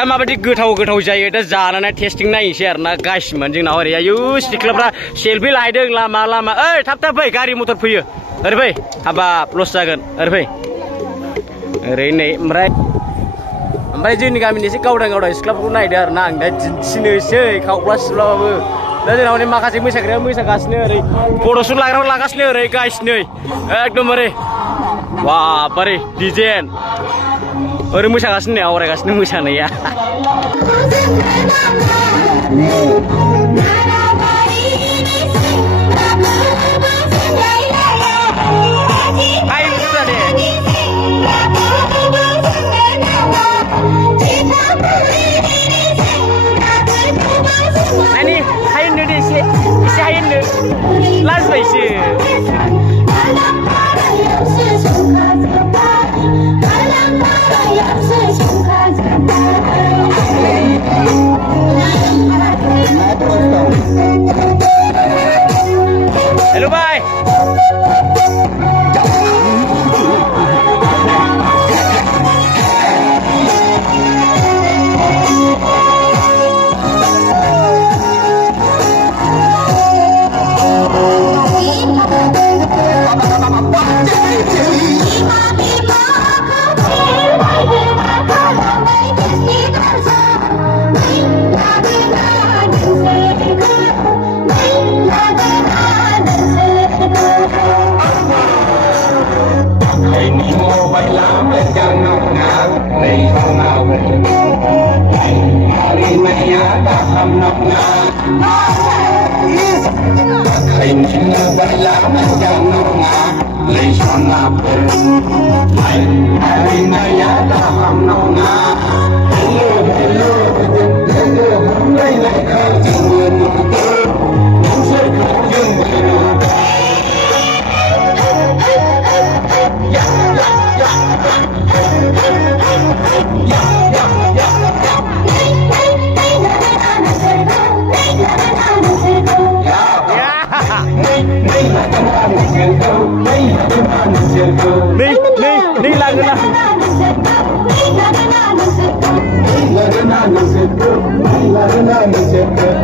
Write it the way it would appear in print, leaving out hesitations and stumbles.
दा माबायदि गोथाव जायो दा जानानै टेस्टिं नायनोसै आरोना गाइसमोन जोंनाव ओरै आयु सिख्लाफ्रा सेलफि लाहैदों लामा ओइ थाब फै गारि मटर फैयो ओरै फै हाबाब लस जागोन ओरै फै ओरै नै ओमफ्राय जोंनि गामिनि एसे गावदां सिख्लाफोरखौ नायदो आरोना आं दा दिन्थिनोसै खावब्ला सिख्लाबाबो दा जोंनाव माने माखासे मोसाग्राया मोसागासिनो ओरै फट'शुट लाग्राफ्रा लागासिनो ओरै गाइस नै एकदम ओरै बाबारे डिजेन ओरै मोसागासिनो नै आवरायगासिनो मोसानाया लाजबायसो हेलो भाई नहीं